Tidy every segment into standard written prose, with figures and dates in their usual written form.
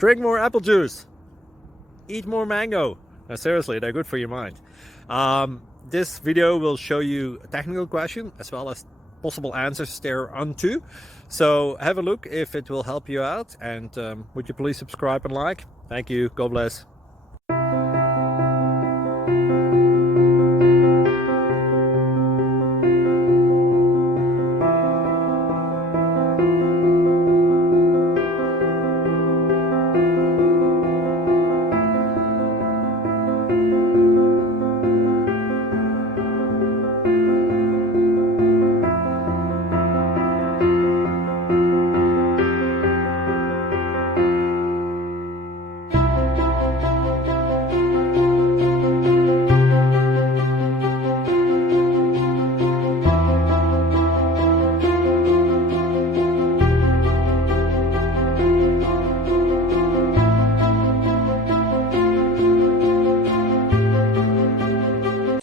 Drink more apple juice. Eat more mango. No, seriously, they're good for your mind. This video will show you a technical question as well as possible answers thereunto. So have a look if it will help you out, and would you please subscribe and like? Thank you. God bless.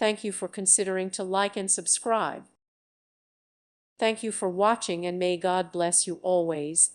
Thank you for considering to like and subscribe. Thank you for watching, and may God bless you always.